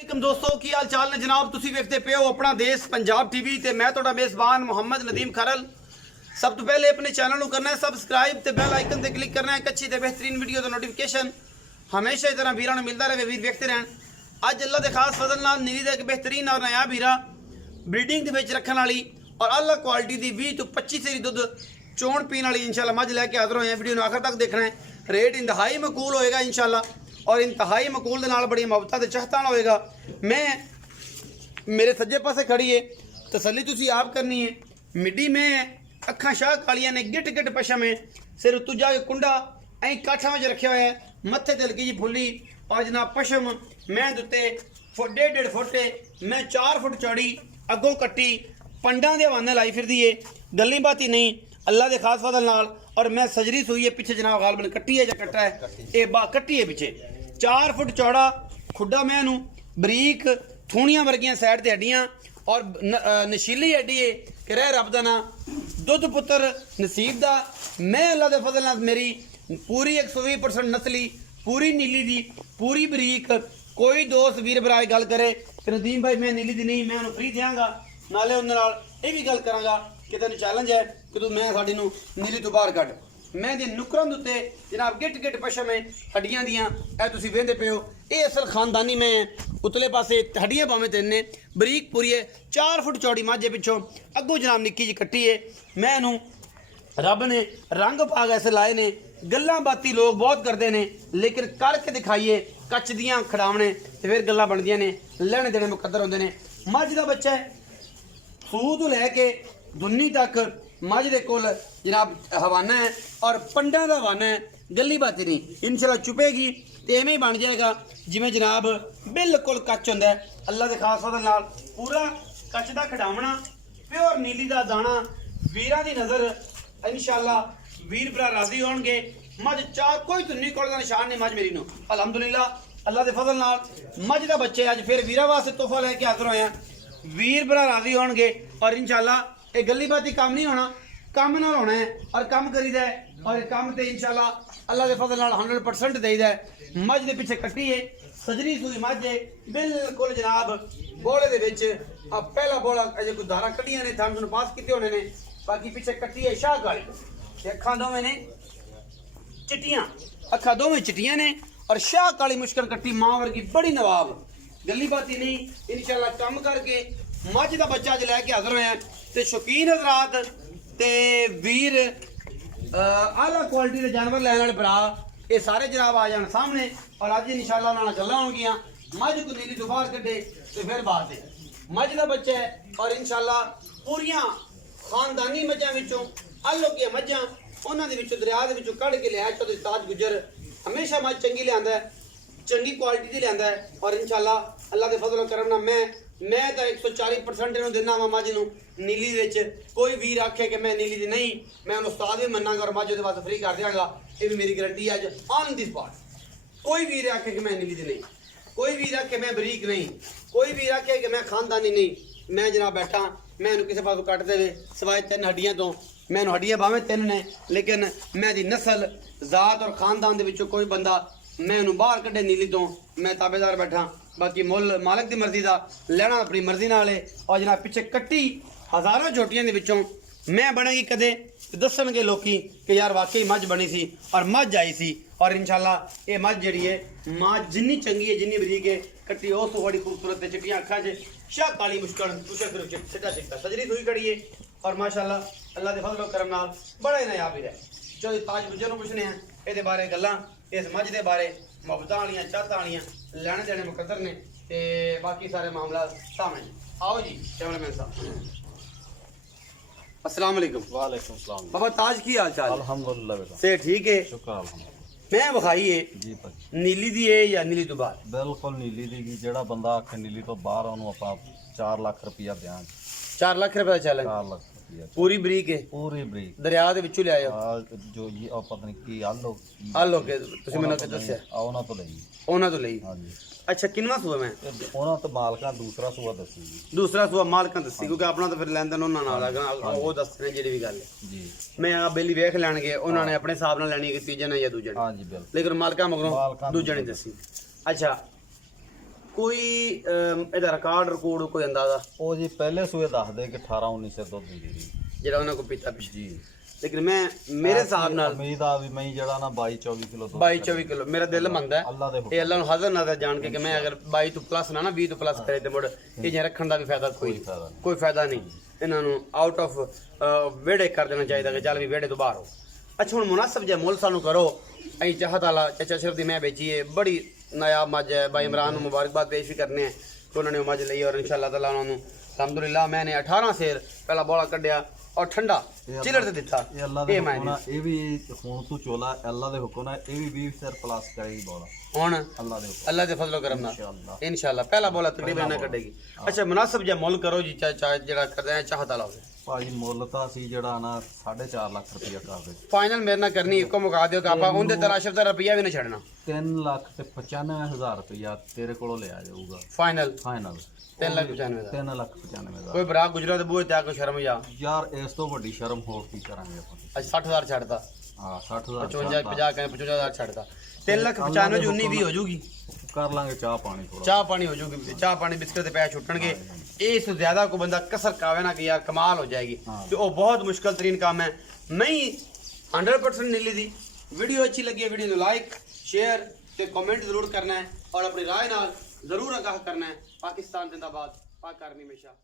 दोस्तों की हाल चाल ने जनाब तुसी वेखते पे हो अपना देश पंजाब टीवी ते मैं ਤੁਹਾਡਾ मेजबान मोहम्मद नदीम खरल। सब तो पहले अपने चैनल को करना है सबसक्राइब ते बेल आइकन ते क्लिक करना है। एक अच्छी ते बेहतरीन वीडियो का नोटिफिकेशन हमेशा इस तरह वीरों को मिलता रहे। वीर वेखते रहन। अज अल्लाह के खास फजल नाल नीली का एक बेहतरीन और नया वीरा ब्रीडिंग के विच रखने वाली और अलग क्वालिटी की 20 तो 25 सेरी दुध चोण पीने वाली इंशाल्लाह मझ लैके हाजिर होए हैं। वीडियो आखिर तक देखना है। रेट इंतहाई मकूल होएगा इंशाल्लाह और इंतहाई मकूल के नाल बड़ी मुहब्बत चाहता होएगा। मैं मेरे सज्जे पासे खड़ी है तसली तुसी आप करनी है। मिड्डी में अखा शाह कालियां ने गिट गिट पशम है सिर उत्तू जाके कुंडा ऐ काठा में रखे हुए है मत्थे ते हल्की जी फुली और जनाब पशम मैं दुते 1.5 फुट मैं 4 फुट चौड़ी अगों कट्टी पंडा दे हवाने लाई फिरदी है। गल्ली बाती नहीं अल्लाह के खास फजल नाल और मैं सजरी सुई है पिछे जनाब गालबन कट्टी है या कट्टा है ये बा कट्टी है पिछे 4 फुट चौड़ा खुड्डा मैं नू बरीक थूणियां वर्गियां साइड ते हड्डियां और नशीली हड्डी है कि रह रब दा ना दुध पुत्र नसीब दा मैं अल्लाह के फजल नाल मेरी पूरी 120% नस्ली पूरी नीली दी पूरी बरीक कोई दोस्त वीर भरा गल करे कि नदीम भाई मैं नीली दी नहीं मैं उन्हें फ्री देंगा नाले उन्हें नाल ये भी गल करांगा कि तेन चैलेंज है कि तू मैं साडी नू नीली तो बाहर कट मैं दी नुकरां दे उत्ते जनाब गिट गिट पशम है हड्डियां दियां ए तुसी वेंदे पे हो ये असल खानदानी में उतले पासे हड्डियां भावें तेन ने बरीक पूरी है 4 फुट चौड़ी माझे पिछों अगों जनाब निक्की जी कट्टी है। मैं नू रब ने रंग भाग ऐसे लाए ने गल्लां बाती लोग बहुत करते हैं लेकिन करके दिखाइए कच दियां खड़ावने ते फिर गल्लां बनदियां ने लैने देने मुकद्दर होंदे ने। मझ दा बच्चा है सूह तो लैके दुन्नी तक मझ दे कोल जनाब हवाना है और पंडा का हवाना है गली बाती नहीं इंशाल्लाह चुपेगी तो इवें ही बन जाएगा जिमें जनाब बिल्कुल कच होंदा है। अल्लाह के खास फजल नाल पूरा कच का खड़ावना प्योर नीली का दाना वीरां दी नज़र इंशाल्लाह वीर भरा राजी होणगे। मझ चार कोई तुन्नी कोल दा निशान नहीं मझ मेरी नू अल्हम्दुलिल्लाह अल्लाह के फजल नाल मझ दा बच्चे अज फिर वीरा वास्ते तोहफा लैके हाजिर होए हैं। वीर भरा राजी होणगे और इंशाल्लाह ये गली बाती काम नहीं होना काम ना होना है और काम करीदा है और काम ते इंशाल्लाह अल्लाह के फजल नाल 100% देईदा है। मझ दे पीछे कट्टी है सजरी सुई मझ है बिल्कुल जनाब बोले दे विच पहला बोला अजे कोई धारा कड्डियां ने थम पास कीते होने ने बाकी पीछे कट्टी है शाह काली अखा दोवें ने चिट्टियां अखा दोवें चिट्टियां ने और शाह काली मुश्किल कट्टी मां वर्गी बड़ी नवाब गली बाती नहीं इंशाल्लाह कम करके मझ का बच्चा अज लैके हाजिर होया ते शौकीन हजरात ते वीर आला क्वालिटी के जानवर लैने वाले भरा ये सारे जनाब आ जान सामने और अज इंशाल्लाह उन्होंने गल्लां होणगियां। मझ को नीली तो बाहर कड्डे तो फिर बात है मझ का बच्चा है और इंशाल्लाह पूरियां खानदानी मझां विचों अलग मझां उन्हां दे विचों दरिया दे विचों कढ के लिया चौधरी ताज गुजर हमेशा मझ चंगी लियांदा है चंगी क्वालिटी दी लियांदा है और इंशाल्लाह अल्लाह के फजल करम नाल मैं तो 140% इन्हों देना वा मझ नू नीली विच कोई वीर आखे कि मैं नीली दी नहीं मैं उन्होंने उस्ताद भी मनांगा और मझ उहदे वास्ते फ्री कर देंगा। ये भी मेरी गारंटी है अज ऑन दी स्पॉट। कोई वीर आखे कि मैं नीली दी नहीं कोई वीर आखे मैं बरीक नहीं कोई वीर आखे कि मैं खानदानी नहीं मैं जनाब बैठा मैं किसी पासों कट देवे सिवाय 3 हड्डियां तो मैं हड्डियां भावें 3 ने लेकिन मैं दी नस्ल जात और खानदान दे विचों कोई बंदा मैं उन्होंने बाहर कड्डे नीली तो मैं ताबेदार बैठा बाकी मुल मालक की मर्जी का लैना अपनी मर्जी नाल है। और जनाब पिछे कट्टी हज़ारों झोटियां दे विचों मैं बनेगी कदे दसणगे लोकी कि यार वाकई मझ बनी सी और मझ आई सी और इंशाल्लाह ये मझ जिहड़ी है मां जिन्नी चंगी है जिन्नी बरीक है कट्टी उस बड़ी खूबसूरत है चिट्टियां अखां च शाह काली मुश्किल तुझे सिद्धा सिक्का सजरी सुई खड़ी है और माशाल्लाह अल्लाह के फजल करम नाल बड़ा ही नायाब है। चलो ताज गुजर नूं पुछने हैं ये बारे गल्लां इस मझ के बारे मुहब्बतां वालियां चाहतां वालियां लैने देने मुकद्दर ने ते बाकी सारे मामला सामने आओ जी कैमरामैन साहब अस्सलाम वालेकुम। वालेकुम सलाम बाबा ताज की हाल चाल अल्हम्दुलिल्लाह बेटा से ठीक है शुक्र अल्हम्दुलिल्लाह मैं विखाई है जी भाई नीली दी है या नीली तो बाहर बिल्कुल नीली दी जेड़ा बंदा आखे नीली तो बाहर ਉਹਨੂੰ ਆਪਾਂ 4 ਲੱਖ ਰੁਪਇਆ ਦਿਆਂਗੇ 4 ਲੱਖ रुपए चैलेंज 4 ਲੱਖ ਰੁਪਇਆ पूरी बरीक है ਪੂਰੀ ਬਰੀਕ दरिया ਦੇ ਵਿੱਚੋਂ ਲਿਆਏ ਹੋ ਆ ਜੋ ਇਹ ਆ ਪਤਾ ਨਹੀਂ ਕੀ ਆਲੋ ਆਲੋ ਕੇ ਤੁਸੀਂ ਮੈਨੂੰ ਦੱਸਿਆ ਆ ਉਹਨਾਂ ਤੋਂ ਲਈ ਉਹਨਾਂ ਤੋਂ ਲਈ ਹਾਂਜੀ अच्छा किनवा सूआ मैं ਉਹਨਾਂ ਤੋਂ ਮਾਲਕਾਂ ਦੂਸਰਾ ਸੂਆ ਦੱਸੀ ਜੀ दूसरा सूआ मालकां दसी क्योंकि अपना तो फिर लेन देन ਉਹਨਾਂ ਨਾਲ ਆ ਉਹ ਦੱਸਣੇ ਜਿਹੜੀ ਵੀ ਗੱਲ ਹੈ ਜੀ मैं आ बेली वेख लैणगे ਉਹਨਾਂ ਨੇ ਆਪਣੇ ਹਿਸਾਬ ਨਾਲ ਲੈਣੀ ਹੈ ਕਿ ਤੀਜੇ ਨੇ ਜਾਂ ਦੂਜੇ ਨੇ ਹਾਂਜੀ ਬਿਲਕੁਲ लेकिन मालकां मालकां मगरों दूजे ने दसी। अच्छा ਕੋਈ ਇਹਦਾ ਰਿਕਾਰਡ ਕੋਈ ਅੰਦਾਜ਼ਾ ਉਹ ਜੀ ਪਹਿਲੇ ਸੂਏ ਦੱਸਦੇ ਕਿ 18 19 ਸੇ ਦੁੱਧ ਦਿੰਦੀ ਸੀ ਜਿਹੜਾ ਉਹਨਾਂ ਕੋ ਪੀਤਾ ਪਿਛੇ ਜੀ। ਲੇਕਿਨ ਮੈਂ ਮੇਰੇ ਹਿਸਾਬ ਨਾਲ ਉਮੀਦ ਆ ਵੀ ਮੈਂ ਜਿਹੜਾ ਨਾ 22 24 ਕਿਲੋ ਦੁੱਧ 22 24 ਕਿਲੋ ਮੇਰਾ ਦਿਲ ਮੰਗਦਾ ਹੈ ਅੱਲਾ ਦੇ ਹੁਕਮ ਇਹ ਅੱਲਾ ਨੂੰ ਹਾਜ਼ਰ ਨਾਜ਼ਰ ਜਾਣ ਕੇ ਕਿ ਮੈਂ ਅਗਰ 22 ਤੋਂ ਪਲੱਸ ਨਾ 20 ਤੋਂ ਪਲੱਸ ਕਰੇ ਤੇ ਮੁੜ ਇਹ ਜੇ ਰੱਖਣ ਦਾ ਵੀ ਫਾਇਦਾ ਕੋਈ ਫਾਇਦਾ ਨਹੀਂ ਇਹਨਾਂ ਨੂੰ ਆਊਟ ਆਫ ਵਿਹੜੇ ਕਰ ਦੇਣਾ ਚਾਹੀਦਾ ਕਿ ਚੱਲ ਵੀ ਵਿਹੜੇ ਤੋਂ ਬਾਹਰ ਹੋ। ਅੱਛਾ ਹੁਣ ਮੁਨਾਸਬ ਜੇ ਮੁੱਲ ਸਾਨੂੰ ਕਰੋ ਅਸੀਂ ਚਾਹਤ ਵਾਲਾ ਚਾਚਾ ਸ਼ਰਫ ਦੀ ਮੈਂ ਵੇਚੀ ਹੈ ਬੜੀ ਨਾयाब मज है भाई इमरान को मुबारकबाद पेश भी करने हैं कि उन्होंने वो मज ली और इंशाअल्लाह ताला उन्होंने अलहमदुलिल्लाह मैंने 18 शेर पहला बौला कढ़िया और ठंडा चिलर से दिता ਇਹ ਅੱਲਾ ਦੇ ਹੁਕਮ ਨਾਲ ਇਹ ਵੀ ਹੁਣ ਤੂੰ ਚੋਲਾ ਅੱਲਾ ਦੇ ਹੁਕਮ ਨਾਲ ਇਹ ਵੀ 20 ਸਿਰ ਪਲੱਸ ਕਰੇਗੀ ਬੋਲਾ ਹੁਣ ਅੱਲਾ ਦੇ ਹੁਕਮ अल्लाह के फजलो करम ना इंशाअल्लाह इंशाअल्लाह पहला बौला तकरीबन ना कटेगी अच्छा मुनासिब जे मुल करो जी चाचा जेड़ा करदे हैं चाहत वाला होवे ਭਾਜੀ ਮੁੱਲ ਤਾਂ ਸੀ ਜਿਹੜਾ ਨਾ 4.5 ਲੱਖ ਰੁਪਇਆ ਕਰਦੇ फाइनल मेरे ना करनी इको मुका दियो कि आपा उनदे तराशफ दा रुपया भी ना छड़ना 3 ਲੱਖ ਤੇ 95000 ਰੁਪਇਆ ਤੇਰੇ ਕੋਲੋਂ ਲਿਆ ਜਾਊਗਾ फाइनल ਫਾਈਨਲ 3,95,000 3 ਲੱਖ 95000 कोई बरा गुजरा ते बूहे ते आको शर्म या ਯਾਰ ਇਸ ਤੋਂ ਵੱਡੀ ਸ਼ਰਮ ਹੋਰ ਕੀ ਕਰਾਂਗੇ ਆਪਾਂ आज 60,000 छड़ता ਹਾਂ 60000 55 50 कहे 55000 छड़ता 3,95,000 जो 19 भी हो जूगी ਕਰ ਲਾਂਗੇ ਚਾਹ ਪਾਣੀ ਥੋੜਾ ਚਾਹ ਪਾਣੀ ਹੋ ਜੂਗੀ ਚਾਹ ਪਾਣੀ ਬਿਸਕਟ ਦੇ ਪੈਸੇ ਛੁੱਟਣਗੇ ਇਸ ਤੋਂ ਜ਼ਿਆਦਾ ਕੋਈ ਬੰਦਾ ਕਸਰ ਕਾਵੇ ਨਾ ਕਿ ਯਾਰ ਕਮਾਲ ਹੋ ਜਾਏਗੀ ਤੇ ਉਹ ਬਹੁਤ ਮੁਸ਼ਕਲ ਤਰੀਨ ਕੰਮ ਹੈ ਨਹੀਂ 100% ਨੀਲੀ ਦੀ ਵੀਡੀਓ ਅੱਛੀ ਲੱਗੀ ਹੈ ਵੀਡੀਓ ਨੂੰ ਲਾਈਕ ਸ਼ੇਅਰ ਤੇ ਕਮੈਂਟ ਜ਼ਰੂਰ ਕਰਨਾ ਹੈ ਔਰ ਆਪਣੀ ਰਾਏ ਨਾਲ ਜ਼ਰੂਰ ਆਗਾਹ ਕਰਨਾ ਹੈ ਪਾਕਿਸਤਾਨ ਜ਼ਿੰਦਾਬਾਦ ਪਾਕ ਆਰਮੀ ਹਮੇਸ਼ਾ